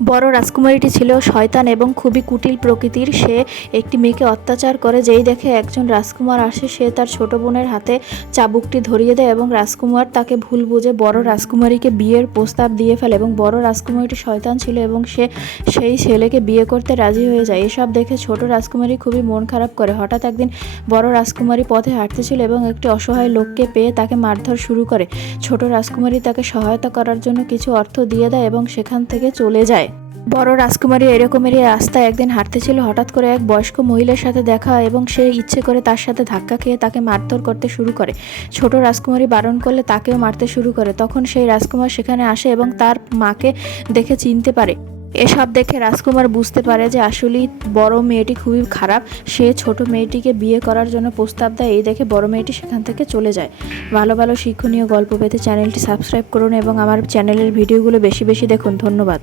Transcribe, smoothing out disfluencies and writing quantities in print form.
বড় রাজকুমারীটি ছিল শয়তান এবং খুবই কুটিল প্রকৃতির। সে একটি মেয়েকে অত্যাচার করে। যেই দেখে একজন রাজকুমার আসে, সে তার ছোট বোনের হাতে চাবুকটি ধরিয়ে দেয় এবং রাজকুমার তাকে ভুল বুঝে বড় রাজকুমারীকে বিয়ের প্রস্তাব দিয়ে ফেলে এবং বড় রাজকুমারীটি শয়তান ছিল এবং সে সেই ছেলেকে বিয়ে করতে রাজি হয়ে যায়। এসব দেখে ছোট রাজকুমারী খুবই মন খারাপ করে। হঠাৎ একদিন বড় রাজকুমারী পথে হাঁটতেছিল এবং একটি অসহায় লোককে পেয়ে তাকে মারধর শুরু করে। ছোট রাজকুমারী তাকে সহায়তা করার জন্য কিছু অর্থ দিয়ে দেয় এবং সেখান থেকে চলে যায়। বড় রাজকুমারী এরকমেরই রাস্তায় একদিন হাঁটতেছিল। হঠাৎ করে এক বয়স্ক মহিলার সাথে দেখা এবং সে ইচ্ছে করে তার সাথে ধাক্কা খেয়ে তাকে মারধর করতে শুরু করে। ছোট রাজকুমারী বারণ করলে তাকেও মারতে শুরু করে। তখন সেই রাজকুমার সেখানে আসে এবং তার মাকে দেখে চিনতে পারে। এসব দেখে রাজকুমার বুঝতে পারে যে আসলেই বড় মেয়েটি খুবই খারাপ। সে ছোট মেয়েটিকে বিয়ে করার জন্য প্রস্তাব দেয়। এই দেখে বড় মেয়েটি সেখান থেকে চলে যায়। ভালো ভালো শিক্ষণীয় গল্প পেতে চ্যানেলটি সাবস্ক্রাইব করুন এবং আমার চ্যানেলের ভিডিওগুলো বেশি বেশি দেখুন। ধন্যবাদ।